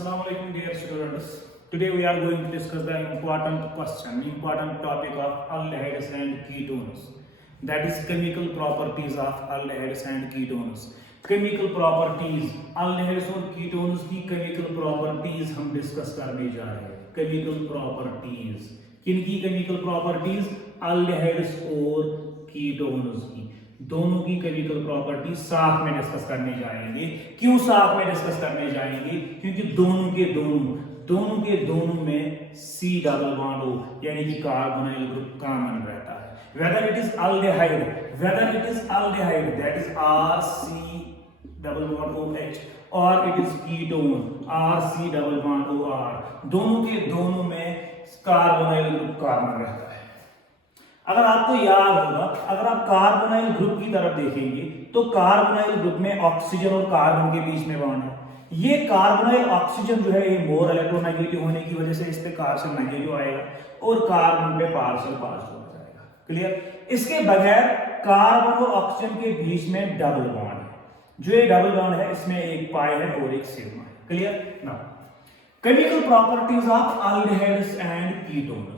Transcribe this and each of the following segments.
Assalamu alaikum dear students. Today we are going to discuss the important topic of aldehydes and ketones. That is chemical properties of aldehydes and ketones. Chemical properties, aldehydes और ketones की chemical properties हम discuss करने जा रहे हैं. Chemical properties. किनकी chemical properties? aldehydes और ketones की. दोनों की केमिकल प्रॉपर्टी साथ में डिस्कस करने जाएंगे. क्यों साथ में डिस्कस करने जाएंगे? क्योंकि दोनों के दोनों में C डबल बॉन्ड हो, यानी कि कार्बोनाइल ग्रुप कॉमन रहता है. whether it is aldehyde that is RC double bond OH और it is ketone RC double bond OR, दोनों के दोनों में कार्बोनाइल ग्रुप कॉमन रहता है. अगर आपको याद होगा, अगर आप कार्बोनाइल ग्रुप की तरफ देखेंगे तो कार्बोनाइल ग्रुप में ऑक्सीजन और कार्बन के बीच में बॉन्ड है. ये कार्बोनाइल ऑक्सीजन जो है ये मोर इलेक्ट्रोनेगेटिव होने की वजह से इस पे पार्शियल नेगेटिव आएगा और कार्बन पे पार्शियल पॉजिटिव आ जाएगा. क्लियर? इसके बगैर कार्बन और ऑक्सीजन के बीच में डबल बॉन्ड है. जो ये डबल बॉन्ड है इसमें एक पाई है और एक सिग्मा है. Clear? Now chemical properties of aldehydes and ketones.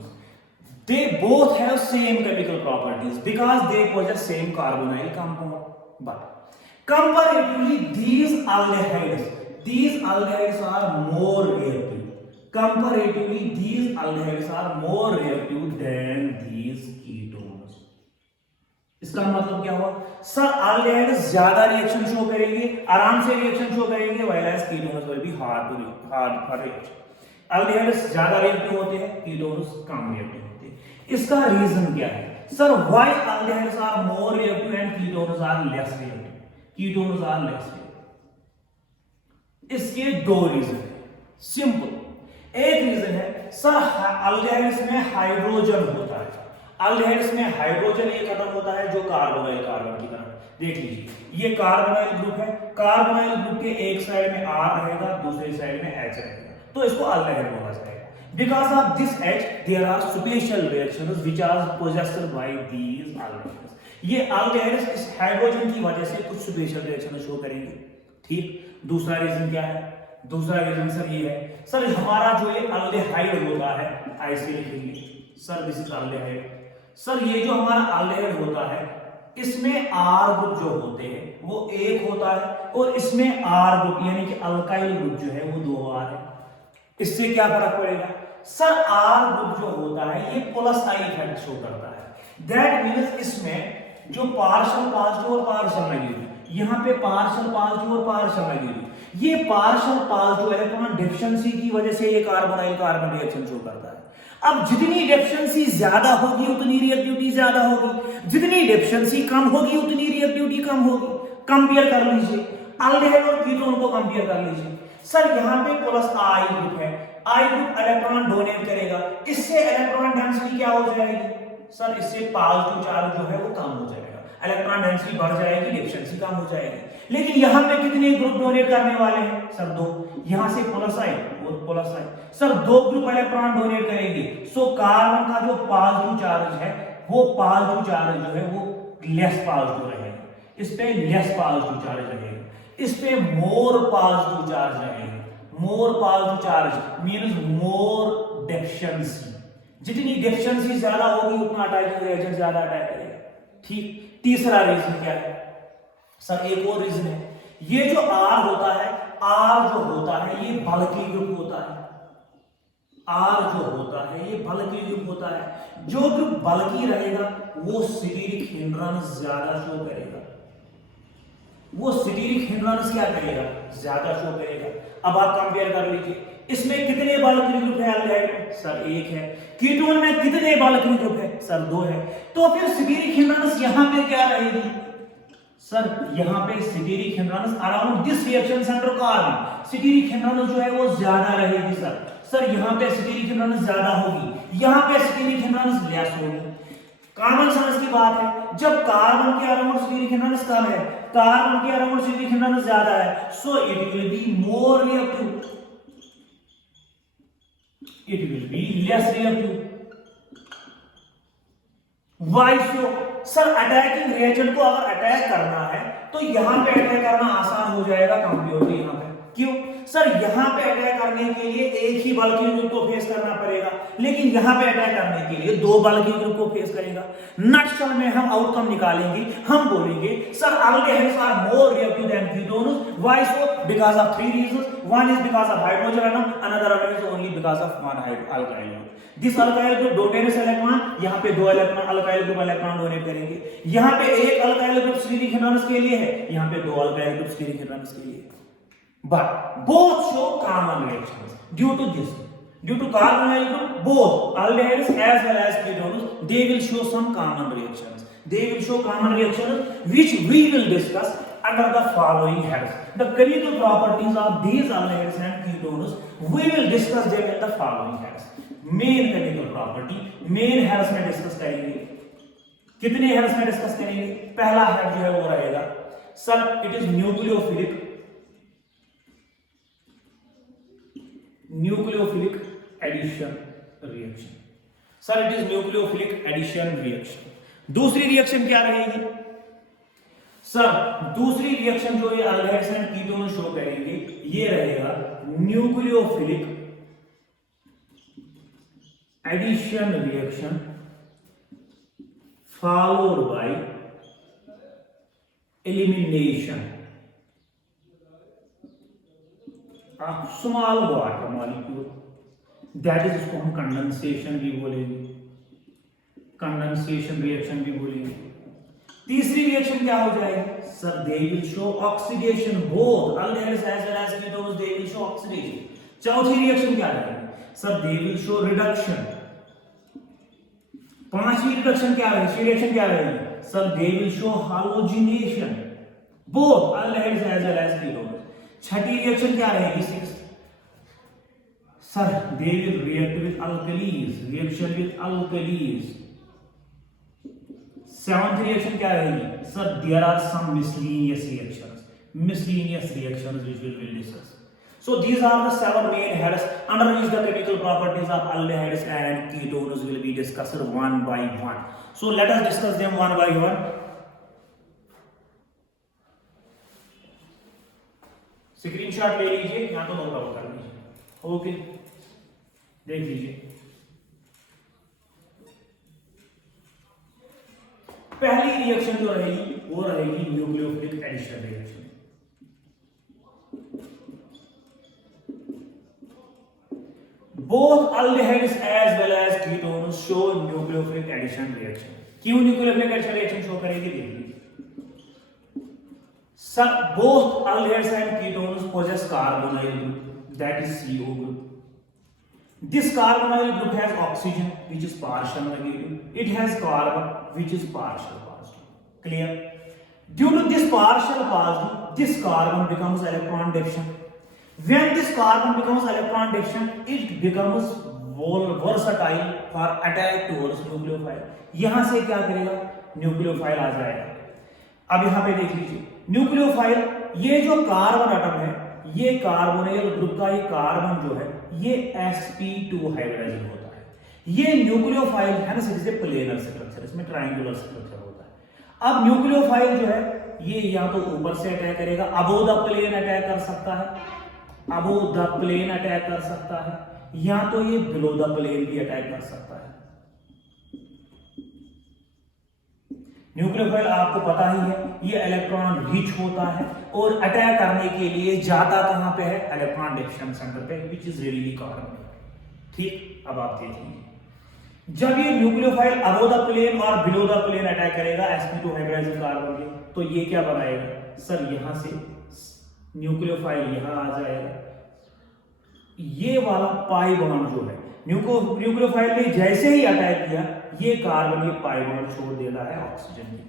They both have same chemical properties because they possess same carbonyl compound. But comparatively, these aldehydes are more reactive. Comparatively, these aldehydes are more reactive than these ketones. इसका मतलब क्या हुआ? Sir aldehydes ज्यादा reaction show करेंगे, आराम से reaction show करेंगे, whereas ketones will be hard for reaction. aldehydes ज्यादा रिएक्टिव होते हैं, ketones कम रिएक्टिव. इसका रीजन क्या है? Sir why aldehydes are more reactive and ketones are less reactive. इसके दो रीजन है. सिंपल. एक रीजन है सर aldehydes में हाइड्रोजन होता है. aldehydes में हाइड्रोजन एक एटम होता है जो कार्बोनाइल कार्बन की तरह. देख लीजिए, ये कार्बोनाइल ग्रुप है. कार्बोनाइल ग्रुप के एक साइड में R रहेगा, दूसरी साइड में H रहेगा, तो इसको aldehyde बोला जाएगा. Because of this H, there are special reactions which are possessed by these aldehydes. ये aldehydes इस हाइड्रोजन की वजह से कुछ स्पेशल रिएक्शन शो करेंगे. ठीक. दूसरा रीजन क्या है? दूसरा रीजन सर ये है, सर हमारा जो ये aldehyde होता है, ऐसे लिखेंगे sir this is aldehyde. Sir ये जो हमारा aldehyde होता है इसमें R ग्रुप जो होते हैं वो एक होता है और इसमें R ग्रुप यानी कि अल्काइल ग्रुप जो है वो 2 R है. इससे क्या फर्क पड़ेगा? सर R ग्रुप जो होता है ये प्लस आई इफेक्ट शो करता है. दैट मींस इसमें जो पार्शियल पॉजिटिव और पार्शियल नेगेटिव, यहां पे पार्शियल पॉजिटिव और पार्शियल नेगेटिव, ये पार्शियल पॉजिटिव इलेक्ट्रॉन डेफिशिएंसी की वजह से ये कार्बोनाइल कार्बन रिएक्शन शो करता है. अब जितनी डेफिशिएंसी ज्यादा होगी उतनी रिएक्टिविटी ज्यादा होगी, जितनी डेफिशिएंसी कम होगी उतनी रिएक्टिविटी कम होगी. कंपेयर कर लीजिए aldehyde और कीटोन को कंपेयर कर लीजिए. सर यहाँ पे प्लस आई ग्रुप है, आई ग्रुप इलेक्ट्रॉन डोनेट करेगा, इससे इलेक्ट्रॉन डेंसिटी क्या हो जाएगी? सर इससे पॉजिटिव चार्ज जो है वो कम हो जाएगा, इलेक्ट्रॉन डेंसिटी बढ़ जाएगी, डेफिशिएंसी कम हो जाएगी. लेकिन यहाँ पे कितने ग्रुप डोनेट करने वाले हैं? सर 2. यहाँ से प्लस आई और प्लस आई. सर 2 ग्रुप इलेक्ट्रॉन डोनेट करेंगे, सो कार्बन का जो पॉजिटिव चार्ज है वो पॉजिटिव चार्ज जो है वो लेस पॉजिटिव रहेगा, इस पे लेस पॉजिटिव चार्ज रहेगा, इस पे मोर पॉजिटिव चार्ज रहेगा. More positive charge means more deficiency. जितनी डेफिशिएंसी ज्यादा होगी उतना अटैकिंग रिएक्शन ज्यादा अटैक करेगा. ठीक. तीसरा रीजन क्या है? सर एक और रीजन है, ये जो R होता है, R जो होता है ये बल्की ग्रुप होता है. R जो होता है ये बल्की ग्रुप होता है. जो ग्रुप बल्की रहेगा वो स्टीरिक हिंड्रेंस ज्यादा शो करेगा. वो स्टीरिक हिंड्रेंस क्या करेगा? ज्यादा शो करेगा. अब आप कंपेयर कर लीजिए, इसमें कितने बल्की ग्रुप है aldehyde? सर 1 है. कीटोन में कितने बल्की ग्रुप है? सर 2 है. तो फिर स्टीरिक हिंड्रेंस यहां पे क्या रहेगी? सर यहां पे steric hindrance around this reaction centre carbon, steric hindrance जो है वो ज्यादा रहेगी. सर यहां पे स्टीरिक हिंड्रेंस ज्यादा होगी, यहां पे स्टीरिक हिंड्रेंस लेस होगी. कॉमन सेंस की बात है, जब कार्बन के अराउंड स्टीरिक हिंड्रेंस कम है, कार्बन के अराउंड स्टीरिक हिंड्रेंस ज्यादा है, so it will be more reactive, it will be less reactive. Why so? Sir attacking reagent को अगर अटैक करना है तो यहां पे अटैक करना आसान हो जाएगा कंपेयर टू यहां पे. क्यों? सर यहाँ पे अटैक करने के लिए एक ही बल्कि ग्रुप को फेस करना पड़ेगा, लेकिन यहाँ पे अटैक करने के लिए दो बल्कि ग्रुप को फेस करेगा। नटशल में हम आउटकम निकालेंगे, हम बोलेंगे sir aldehydes are more reactive than ketones. Why so? Because of three reasons. One is because of hydrogen atom, another one is only because of one alkyl group. This alkyl group donates electron, यहाँ पे दो electron alkyl group electron donate करेंगे। यहाँ पे एक alkyl group stearic हेटेरोनस के लिए है, यहाँ पे दो alkyl group स्टीरिक हेटेरोनस के लिए। But both show common reactions. Due to this, due to carbonyl group, both aldehydes as well as ketones, they will show some common reactions. They will show common reactions which we will discuss under the following heads. The chemical properties of these aldehydes and ketones, we will discuss them in the following heads. Main chemical property, main heads में discuss करेंगे। कितने heads में discuss करेंगे? पहला head जो है वो रहेगा sir it is nucleophilic addition reaction. Sir it is nucleophilic addition reaction. दूसरी रिएक्शन क्या रहेगी? सर दूसरी रिएक्शन जो ये aldehydes एंड कीटोन शो करेंगे ये रहेगा nucleophilic addition reaction followed by elimination of small water molecule, that is इसको हम कंडेंसेशन भी बोलेंगे, कंडेंसेशन रिएक्शन भी बोलेंगे। तीसरी रिएक्शन क्या हो जाएगी? Sir they will show oxidation, both aldehydes as well as ketones they will show oxidation। चौथी रिएक्शन क्या रहेगी? Sir they will show reduction। पांचवी रिडक्शन क्या है? रिएक्शन क्या रहेगी? Sir they will show halogenation, both aldehydes as well as ketones। छठी reaction क्या रहेगी? Six sir they will react with alkalis, reaction with alkalis. Seventh reaction क्या रहेगी? Sir there are some miscellaneous reactions which will be discuss. So these are the seven main heads under which the chemical properties of aldehydes and ketones will be discussed one by one. So let us discuss them one by one. Screenshot ले लीजिए या तो note out कर लीजिए। Okay देख लीजिए। पहली reaction जो रहेगी वो रहेगी nucleophilic addition reaction. Both aldehydes as well as ketones show nucleophilic addition reaction। क्यों nucleophilic addition reaction शो करेगी? देखिए sir both aldehydes and ketones possess carbonyl group, that is CO group। This carbonyl group has oxygen which is partial negative, it has carbon which is partial positive। Clear? Due to this partial positive, this carbon becomes electron deficient। When this carbon becomes electron deficient, it becomes versatile for attack towards nucleophile। यहां से क्या करेगा? Nucleophile आ जाएगा। अब यहां पे देख लीजिए न्यूक्लियोफाइल, ये जो कार्बन एटम है ये कार्बोनिल ग्रुप का ये कार्बन जो है ये sp2 हाइब्रिडाइजेशन होता है। ये न्यूक्लियोफाइल है ना, इससे प्लेनर स्ट्रक्चर, इसमें ट्रायंगुलर स्ट्रक्चर होता है। अब न्यूक्लियोफाइल जो है ये या तो ऊपर से अटैक करेगा, अबोव द प्लेन अटैक कर सकता है, अबोव द प्लेन अटैक कर सकता है, या तो ये बिलो द प्लेन भी अटैक कर सकता है। न्यूक्लियोफाइल आपको पता ही है ये इलेक्ट्रॉन रिच होता है और अटैक करने के लिए जाता कहां पे है? इलेक्ट्रॉन डिफिशिएंट सेंटर पे, विच इज रेडी कार्बन। ठीक, अब आप देखिए जब ये न्यूक्लियोफाइल अबोव द प्लेन और बिलो द प्लेन अटैक करेगा sp2 हाइब्रिडाइज्ड कार्बन के, तो ये क्या बनाएगा? सर यहां से न्यूक्लियोफाइल यहां आ जाएगा, ये वाला पाई बॉन्ड जो है न्यूक्लियोफाइल ने जैसे ही अटैक किया ये कार्बन ये पाई बॉन्ड छोड़ देता है ऑक्सीजन की।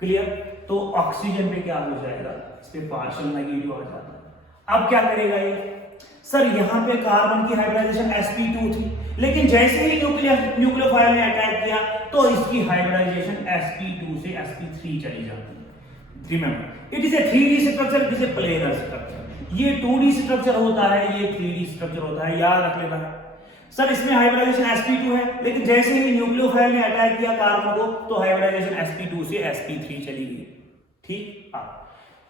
क्लियर? तो ऑक्सीजन पे क्या हो जाएगा? इस पे पार्शियल नेगेटिव आ जाता है। अब क्या करेगा ये? सर यहां पे कार्बन की हाइब्रिडाइजेशन sp2 थी, लेकिन जैसे ही न्यूक्लियोफाइल ने अटैक किया तो इसकी हाइब्रिडाइजेशन sp2 से sp3 चली जाती है। Remember it is a 3D structure, it is a planar structure. ये 2D स्ट्रक्चर होता है, ये 3D स्ट्रक्चर होता है, याद रख लेना है। सर इसमें हाइब्रिडाइजेशन sp2 है, लेकिन जैसे ही न्यूक्लियोफाइल ने अटैक किया कार्बन को तो हाइब्रिडाइजेशन sp2 से sp3 चली गई। ठीक,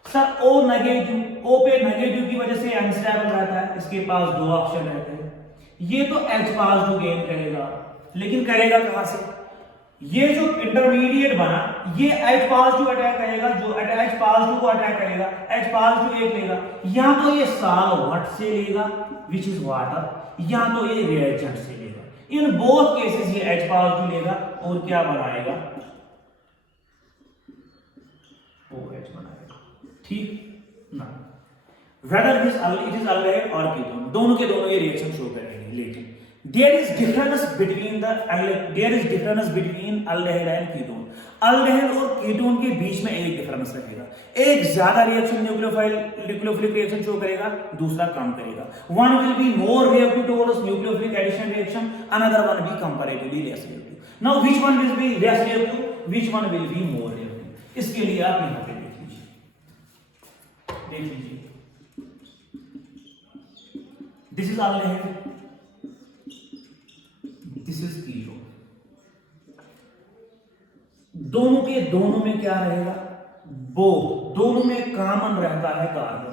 सर ओ नेगेटिव, ओ पे नेगेटिव की वजह से अनस्टेबल रहता है, इसके पास दो ऑप्शन रहते हैं। ये तो H पॉजिटिव गेन करेगा, लेकिन करेगा कहां से? ये जो इंटरमीडिएट बना ये H पॉजिटिव अटैक करेगा, जो H पॉजिटिव को अटैक करेगा, H पॉजिटिव एक लेगा, या तो ये सॉल्वेंट से लेगा विच इज वाटर, या तो ये रिएजेंट से लेगा। इन बोथ केसेस ये H पॉजिटिव लेगा और क्या बनाएगा? OH बनाएगा। ठीक ना, वेदर इट इज अल्डेहाइड और कीटोन, दोनों के दोनों ये रिएक्शन शो करेंगे। लेकिन there is difference between aldehyde and ketone. Aldehyde और कीटोन के बीच में एक डिफरेंस रहेगा, एक ज्यादा रिएक्शन न्यूक्लियोफिलिक रिएक्शन शो करेगा, दूसरा कम करेगा। One will be more reactive towards nucleophilic addition reaction, another one be comparatively less reactive. Now which one will be less reactive, which one will be more reactive? इसके लिए आप यहां पे देख लीजिए, this is aldehyde, this is ketone. दोनों के दोनों में क्या रहेगा? बोथ, दोनों में कॉमन रहता है कार्बन।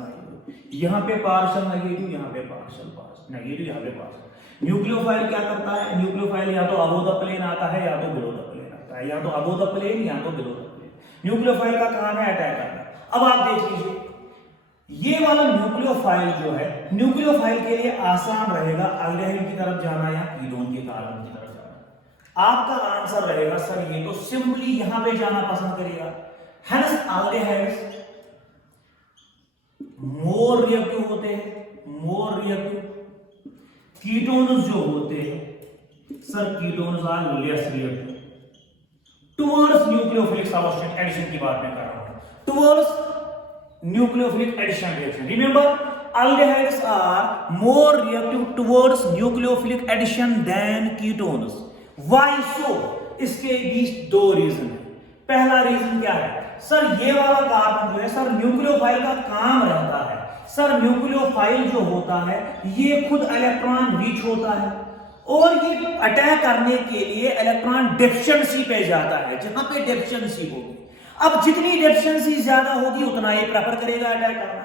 यहां पे पार्शियल नेगेटिव, यहां पे पार्शियल नेगेटिव, यहां पे पार्शियल। न्यूक्लियोफाइल क्या करता है? न्यूक्लियोफाइल या तो अबोव द प्लेन आता है या तो बिलो द प्लेन आता है, या तो अबोव द प्लेन या तो बिलो द प्लेन। न्यूक्लियोफाइल का काम है अटैक करना। अब आप देख लीजिए, ये वाला न्यूक्लियोफाइल जो है, न्यूक्लियोफाइल के लिए आसान रहेगा अल्डेहाइड की तरफ जाना या कीटोन के कार्बन की तरफ जाना। आपका आंसर रहेगा सर ये तो सिंपली यहां पे जाना पसंद करेगा। हेंस अल्डेहाइड्स मोर रिएक्टिव होते हैं, मोर रिएक्टिव। कीटोन्स जो होते हैं sir, ketones are less reactive towards nucleophilic substance addition की बात मैं कर रहा हूं, towards nucleophilic addition reaction. Remember, aldehydes are more reactive towards nucleophilic addition than ketones. Why so? इसके बीच दो रीजन है। पहला रीजन क्या है? सर ये वाला कार्बन जो है सर, न्यूक्लियोफाइल का काम रहता है। सर न्यूक्लियोफाइल जो होता है ये खुद इलेक्ट्रॉन रिच होता है और ये अटैक करने के लिए इलेक्ट्रॉन डेफिशिएंसी पे जाता है, जहां पे डेफिशिएंसी होगी। अब जितनी डेफिशिएंसी ज्यादा होगी उतना ये प्रेफर करेगा अटैक करना।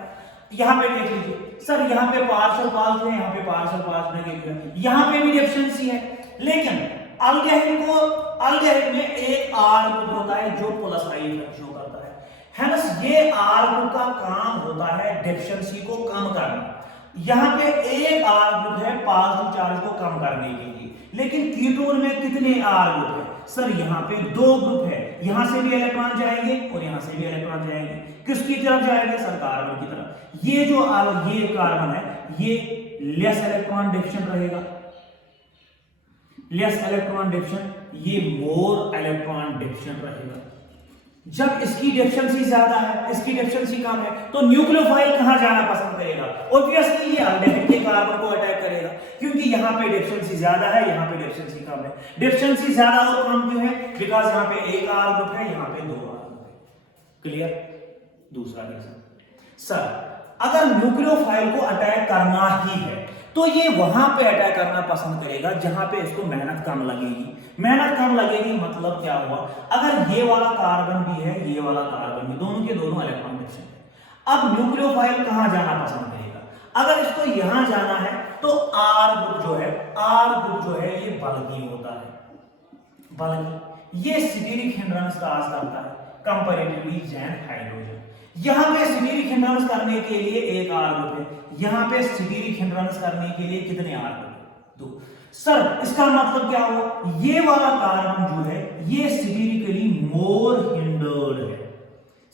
यहां पे देख लीजिए सर, यहां पे पार्शियल पॉजिटिव है, यहां पे पार्शियल पॉजिटिव नेगेटिव है, यहां पे भी डेफिशिएंसी है। लेकिन अल्डेहाइड में एक R ग्रुप होता है जो प्लस आई इफेक्ट शो करता है। हेंस ये R ग्रुप का काम होता है डेफिशिएंसी को कम करना। यहां पे एक R ग्रुप है पॉजिटिव चार्ज को कम करने के लिए, लेकिन कीटोन में कितने R ग्रुप है? सर यहां पे दो ग्रुप है, यहां से भी इलेक्ट्रॉन जाएंगे और यहां से भी इलेक्ट्रॉन जाएंगे। किसकी तरफ जाएंगे? सर कार्बन की तरफ। ये जो ये कार्बन है ये लेस इलेक्ट्रॉन डेफिशिएंट रहेगा, लेस इलेक्ट्रॉन डेफिशिएंट, ये मोर इलेक्ट्रॉन डेफिशिएंट रहेगा। जब इसकी डेफिशिएंसी ज्यादा है, इसकी डेफिशिएंसी कम है, तो न्यूक्लियोफाइल कहां जाना पसंद करेगा? ऑब्वियसली ये अल्डेहाइड के कार्बन को अटैक करेगा, क्योंकि यहां पे डेफिशिएंसी ज्यादा है, यहां पे डेफिशिएंसी कम है। डेफिशिएंसी ज्यादा और कम क्यों है? बिकॉज़ यहां पे एक R ग्रुप है, यहां पे दो R ग्रुप है। क्लियर? दूसरा रीजन, सर अगर न्यूक्लियोफाइल को अटैक करना ही है तो ये वहां पे अटैक करना पसंद करेगा जहां पे इसको मेहनत कम लगेगी। मेहनत कम लगेगी मतलब क्या हुआ? अगर ये वाला कार्बन भी है, ये वाला कार्बन भी, दोनों के दोनों इलेक्ट्रॉन डेफिशिएंट है। अब न्यूक्लियोफाइल कहां जाना पसंद करेगा? अगर इसको यहां जाना है तो R ग्रुप जो है, R ग्रुप जो है ये बल्की होता है, बल्की। ये स्टीरिक हिंड्रेंस का आज करता है कंपैरेटिवली जैन हाइड्रोजन। यहां पे स्टीरिक हिंड्रेंस करने के लिए एक R ग्रुप है, यहां पे स्टीरिक हिंड्रेंस करने के लिए कितने R ग्रुप? दो। सर इसका मतलब क्या हुआ? ये वाला कार्बन जो है ये स्टीरिकली मोर हिंडर्ड है,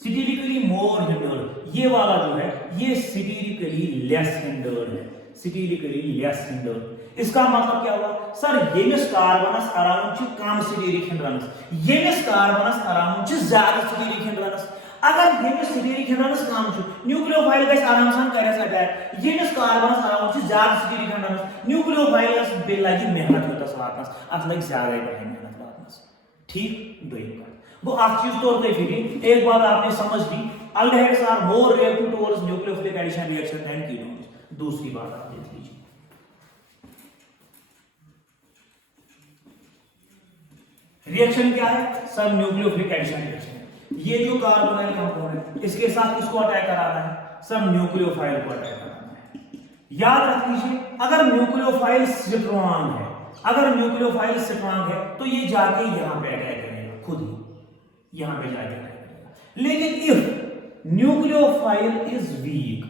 स्टीरिकली मोर हिंडर्ड। ये वाला जो है ये स्टीरिकली लेस हिंडर्ड है, स्टीरिकली लेस हिंडर्ड। इसका मतलब क्या हुआ? सर येमिस कार्बनस अराउंड कम स्टीरिक हिंड्रेंस, येमिस कार्बनस अराउंड ज्यादा स्टीरिक हिंड्रेंस। अगर येमिस स्टीरिक हिंड्रेंस कम छु, न्यूक्लियोफाइल गैस आराम सान करे अटैक, येमिस कार्बनस अराउंड ज्यादा स्टीरिक हिंड्रेंस, न्यूक्लियोफाइल गैस बेलागी मेहनत होता साथनस, अतलग ज्यादा ही मेहनत वातनस। ठीक? दोई बात वो आप चीज तौर पे फिर एक बात आपने समझ ली, aldehydes are more reactive towards nucleophilic addition reaction than ketones. दूसरी बात आप देख लीजिए, रिएक्शन क्या है? Sir nucleophilic addition reaction. ये जो कार्बोनाइल कंपाउंड इसके साथ किसको अटैक कराना है? सब न्यूक्लियोफाइल को अटैक कराना है। याद रख लीजिए, अगर न्यूक्लियोफाइल स्ट्रांग है, अगर न्यूक्लियोफाइल स्ट्रांग है तो ये जाके यहां पे अटैक करेगा, खुद ही यहां पे जाके अटैक करेगा। लेकिन if nucleophile is weak,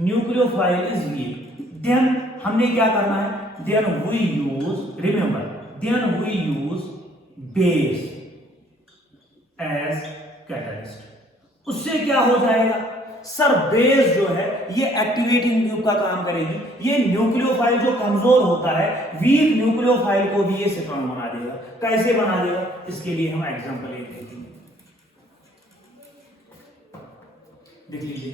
nucleophile is weak, then हमने क्या करना है? Then we use, remember, then we use base as catalyst. उससे क्या हो जाएगा सर? बेस जो है ये एक्टिवेटिंग ट्यूब का काम करेगी। ये न्यूक्लियोफाइल जो कमजोर होता है, वीक न्यूक्लियोफाइल को भी ये स्ट्रांग बना देगा। कैसे बना देगा? इसके लिए हम एग्जांपल एक देखेंगे। देख लीजिए,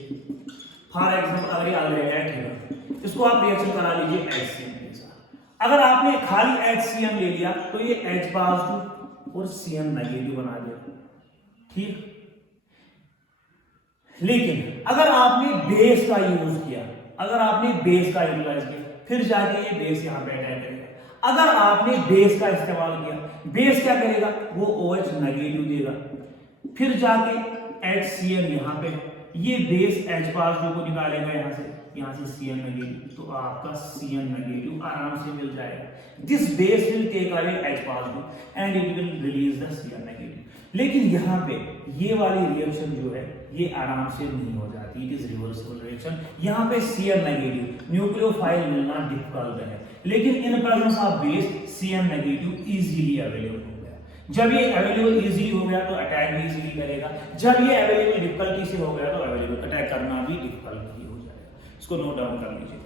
फॉर एग्जांपल अगर ये अल्डेहाइड है, इसको आप रिएक्शन करा लीजिए HCl के साथ। अगर आपने खाली HCl ले लिया तो ये H पॉजिटिव और Cl नेगेटिव बना देगा, ठीक। लेकिन अगर आपने बेस का यूज किया, अगर आपने बेस का यूटिलाइज किया, फिर जाके ये बेस यहां पे अटैक करेगा। अगर आपने बेस का इस्तेमाल किया, बेस क्या करेगा? वो OH नेगेटिव देगा, फिर जाके HCl यहां पे, ये बेस H पॉजिटिव को निकालेगा यहां से Cl नेगेटिव, तो आपका Cl नेगेटिव आराम से मिल जाएगा। This base will take away H positive and it will release the Cl negative. लेकिन यहाँ पे ये वाली रिएक्शन जो है ये आराम से नहीं हो जाती, इट इज रिवर्सिबल रिएक्शन। यहाँ पे Cl नेगेटिव न्यूक्लियोफाइल मिलना डिफिकल्ट है, लेकिन इन presence of base Cl negative easily available हो गया। जब ये अवेलेबल इजीली हो गया तो अटैक भी इजीली करेगा, जब ये अवेलेबल डिफिकल्टी से हो गया तो अवेलेबल अटैक करना भी डिफिकल्ट ही हो जाएगा। इसको नोट डाउन कर लीजिए,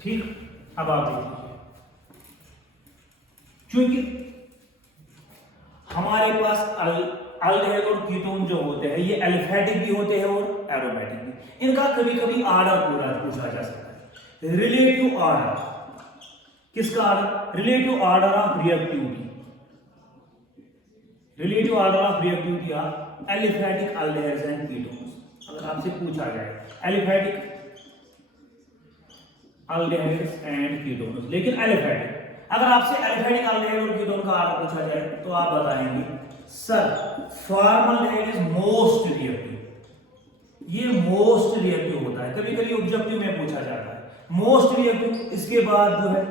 ठीक। अब आप देखिए, क्योंकि हमारे पास अल्डेहाइड और कीटोन जो होते हैं ये एलिफेटिक भी होते हैं और एरोमेटिक भी। इनका कभी कभी ऑर्डर पूछा जा सकता है। रिलेटिव ऑर्डर, किसका order? Relative order of reactivity, relative order of reactivity of aliphatic aldehydes and ketones. अगर आपसे पूछा जाए एलिफेटिक अल्डेहाइड्स एंड कीटोन्स, लेकिन एलिफेटिक, अगर आपसे एलिफेटिक अल्डेहाइड और कीटोन का ऑर्डर पूछा जाए तो आप बताएंगे sir formaldehyde is most reactive. ये मोस्ट रिएक्टिव होता है, कभी कभी ऑब्जेक्टिव में पूछा जाता है मोस्ट रिएक्टिव। इसके बाद जो है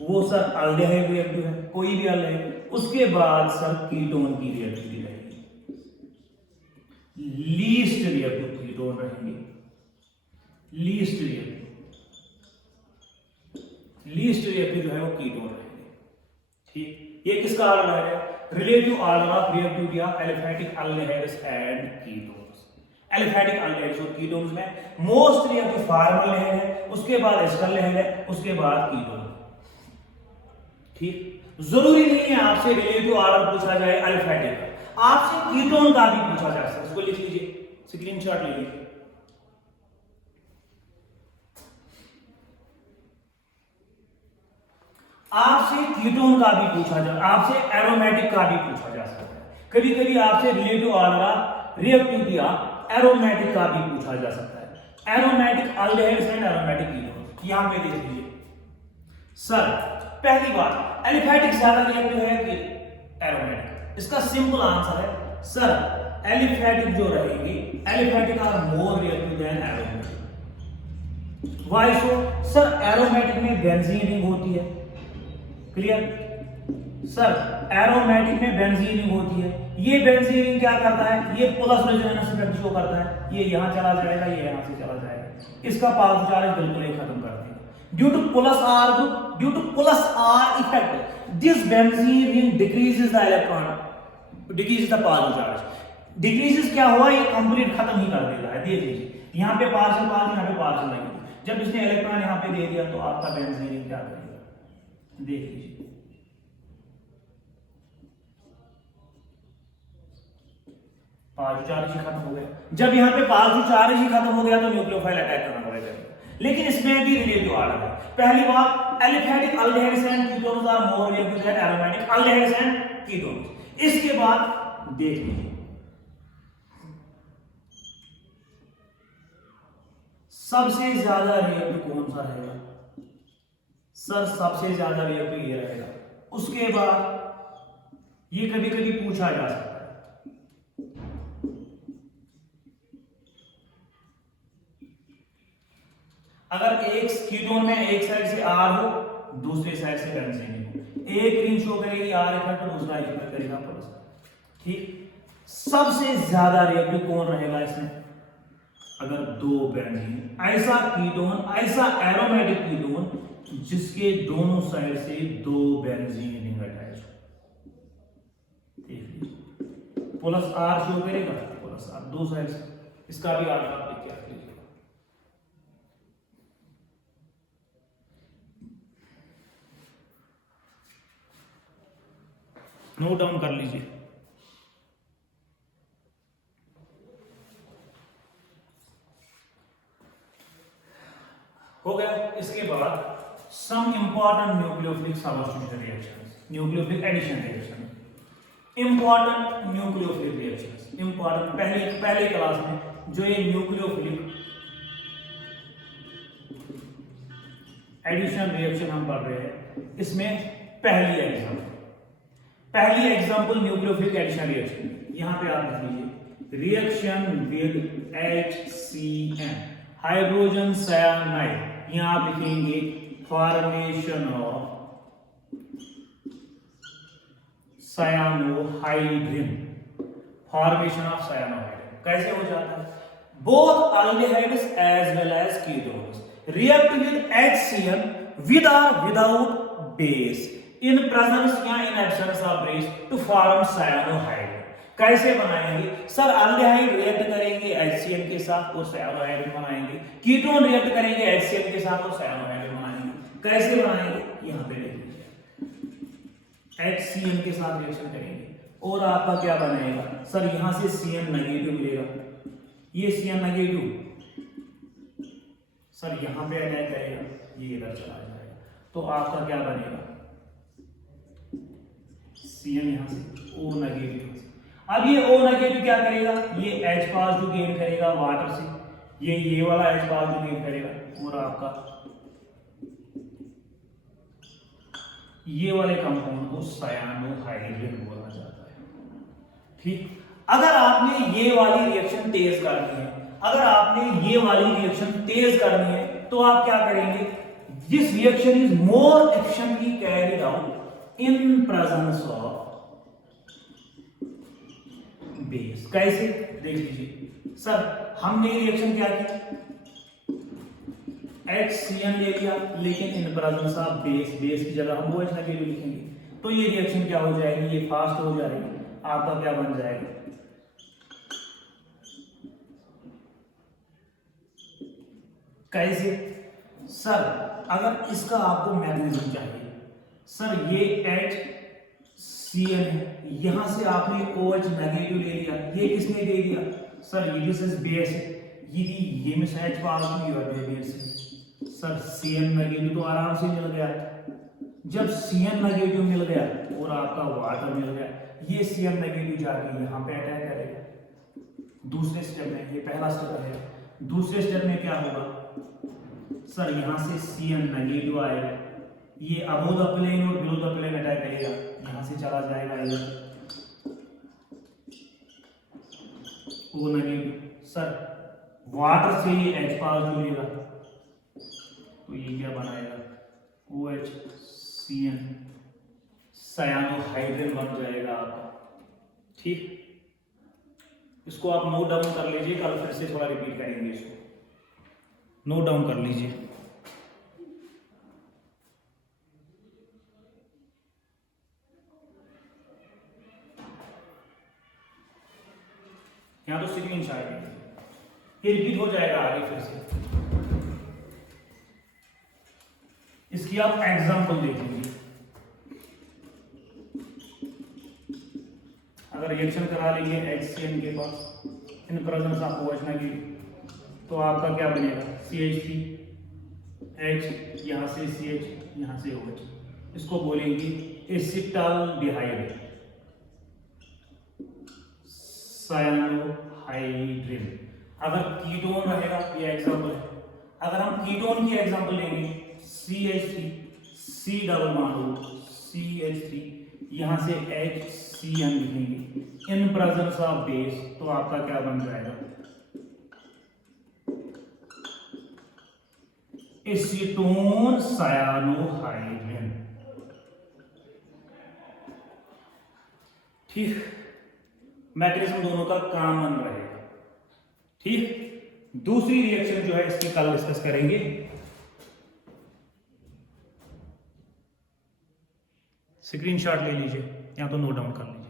वो सर अल्डेहाइड रिएक्टिव है, कोई भी अल्डेहाइड। उसके बाद सर कीटोन की रिएक्टिविटी रहेगी, लीस्ट रिएक्टिव कीटोन रहेंगे, लीस्ट रिएक्टिव जो है वो कीटोन रहेंगे, ठीक। ये किसका ऑर्डर है? Relative order of reactivity of aliphatic aldehydes and ketones. Aliphatic aldehydes और कीटोन्स में मोस्ट रिएक्टिव फॉर्मल्डेहाइड है, उसके बाद एस्टल्डेहाइड है, उसके बाद कीटोन, ठीक। जरूरी नहीं है आपसे रिलेटिव ऑर्डर पूछा जाए एलिफेटिक का, आपसे कीटोन का भी पूछा जा सकता है। इसको लिख लीजिए, स्क्रीनशॉट ले लीजिए। आपसे कीटोन का भी पूछा जा, आपसे एरोमेटिक का भी पूछा जा सकता है। कभी कभी आपसे relative order of reactivity of aromatic का भी पूछा जा सकता है। Aromatic aldehydes and aromatic ketone, यहां पे देख लीजिए सर। पहली बात, एलिफेटिक ज्यादा रिएक्टिव है कि एरोमेटिक? इसका सिंपल आंसर है सर एलिफेटिक जो रहेगी, aliphatic are more reactive than aromatic. Why so? Sir aromatic में बेंजीन रिंग होती है, क्लियर सर। एरोमेटिक में बेंजीन रिंग होती है, ये बेंजीन रिंग क्या करता है? ये प्लस रेजोनेंस इफेक्ट शो करता है, ये यहां चला जाएगा, ये यहां से चला जाएगा, इसका पॉजिटिव चार्ज बिल्कुल ही खत्म कर देगा। Due two plus are effect this benzene ring decreases the electron, decreases the positive charge. Decreases क्या हुआ? ये कंप्लीट खत्म ही कर देगा है। देख लीजिए, यहां पे पार्शियल चार्ज, यहां पे पार्शियल नेगेटिव। जब इसने इलेक्ट्रॉन यहां पे दे दिया तो आपका बेंजीन रिंग क्या करेगा? देख लीजिए, पॉजिटिव चार्ज ही खत्म हो गया। जब यहां पे पॉजिटिव चार्ज ही खत्म हो गया तो न्यूक्लियोफाइल अटैक करना पड़ेगा। लेकिन इसमें भी रिलेटिव ऑर्डर है। पहली बात, aliphatic aldehydes and ketones are more reactive than aromatic aldehydes and ketones. इसके बाद देख लीजिए सबसे ज्यादा रिएक्टिव कौन सा रहेगा? सर सबसे ज्यादा रिएक्टिव ये रहेगा। उसके बाद ये कभी कभी पूछा जा सकता है, अगर एक कीटोन में एक साइड से आर हो, दूसरे साइड से बेंजीन हो, एक रिंग शो करेगी आर इफेक्ट और दूसरा इफेक्ट करेगा प्लस। ठीक, सबसे ज्यादा रिएक्टिव कौन रहेगा इसमें? अगर दो बेंजीन, ऐसा कीटोन, ऐसा एरोमेटिक कीटोन जिसके दोनों साइड से दो बेंजीन रिंग अटैच हो, प्लस आर शो करेगा, प्लस आर दो साइड से, इसका भी आर आप लिख के लीजिएगा। नोट डाउन कर लीजिए। हो गया। इसके बाद some important nucleophilic substitution reactions, nucleophilic addition reaction, important nucleophilic reactions, important पहले क्लास में जो ये न्यूक्लियोफिलिक एडिशन रिएक्शन हम पढ़ रहे हैं, इसमें पहली एग्जांपल न्यूक्लियोफिलिक एडिशन रिएक्शन, यहां पे आप लिख लीजिए reaction with HCN hydrogen cyanide, यहां आप लिखेंगे formation of cyanohydrin, formation of cyanohydrin कैसे हो जाता है? Both aldehydes as well as ketones react with HCN with or without base in presence या in absence of base to form cyanohydrin। कैसे बनाएंगे? सर अल्डिहाइड रिएक्ट करेंगे HCN के साथ और सायानोहाइड्रिन बनाएंगे, कीटोन रिएक्ट करेंगे HCN के साथ और सायानोहाइड्रिन बनाएंगे। कैसे बनाएंगे? यहां पे लिख लीजिए HCN के साथ रिएक्शन करेंगे और आपका क्या बनेगा? सर यहां से CN नेगेटिव मिलेगा, ये CN नेगेटिव सर यहां पे अटैक करेगा, ये इधर चला जाएगा, तो आपका क्या बनेगा? CN यहां से O नेगेटिव। अब ये O नेगेटिव क्या करेगा? ये H पॉजिटिव गेन करेगा वाटर से, ये वाला H पॉजिटिव गेन करेगा और आपका ये वाले कंपाउंड को सायानोहाइड्रिन बोला जाता है। ठीक, अगर आपने ये वाली रिएक्शन तेज करनी है, तो आप क्या करेंगे? This reaction is more efficiently carried out in presence of base. कैसे? देख लीजिए सर, हमने रिएक्शन क्या की? HCN ले लिया, लेकिन इन प्रेजेंस ऑफ बेस की जगह हम OH नेगेटिव लिखेंगे, तो ये रिएक्शन क्या हो जाएगी? ये फास्ट हो जाएगी, आपका क्या बन जाएगा? कैसे? सर अगर इसका आपको मैग्नीशियम चाहिए, सर ये HCN है, यहां से आपने OH नेगेटिव ले लिया, ये किसने दे दिया? सर ये दिस बेस है, ये में H पॉजिटिव और बेस है, सर CN नेगेटिव तो आराम से मिल गया। जब CN नेगेटिव मिल गया और आपका वाटर मिल गया, ये CN नेगेटिव जाके यहां पे अटैक करेगा। दूसरे स्टेप में, ये पहला स्टेप है, दूसरे स्टेप में क्या होगा? सर यहां से CN नेगेटिव आएगा, ये अबव द प्लेन और बिलो द प्लेन अटैक करेगा, यहां से चला जाएगा इधर O नेगेटिव। सर वाटर से ये H पॉजिटिव लेगा, तो ये क्या बनाएगा? OHCN सायानोहाइड्रिन बन जाएगा आपका। ठीक, इसको आप नोट डाउन कर लीजिए, कल फिर से थोड़ा रिपीट करेंगे इसको, नोट डाउन कर लीजिए। यहां तो स्क्रीन शॉट ये रिपीट हो जाएगा आगे फिर से। इसकी आप एग्जांपल देखेंगे, अगर रिएक्शन करा लेंगे HCN के पास in presence of OH negative, तो आपका क्या बनेगा? CH3 H, यहां से CH, यहां से OH, इसको बोलेंगे एसिटाल्डिहाइड सायानोहाइड्रिन। अगर कीटोन रहेगा, ये एग्जांपल है, अगर हम कीटोन की एग्जांपल लेंगे CH3 C डबल मान लो CH3, यहां से HCN लिखेंगे इन प्रेजेंस ऑफ बेस, तो आपका क्या बन जाएगा एसीटोन सायानोहाइड्रिन। ठीक, मैकेनिज्म दोनों का कॉमन रहेगा। ठीक, दूसरी रिएक्शन जो है इसकी कल डिस्कस करेंगे। स्क्रीनशॉट ले लीजिए या तो नोट डाउन कर लीजिए।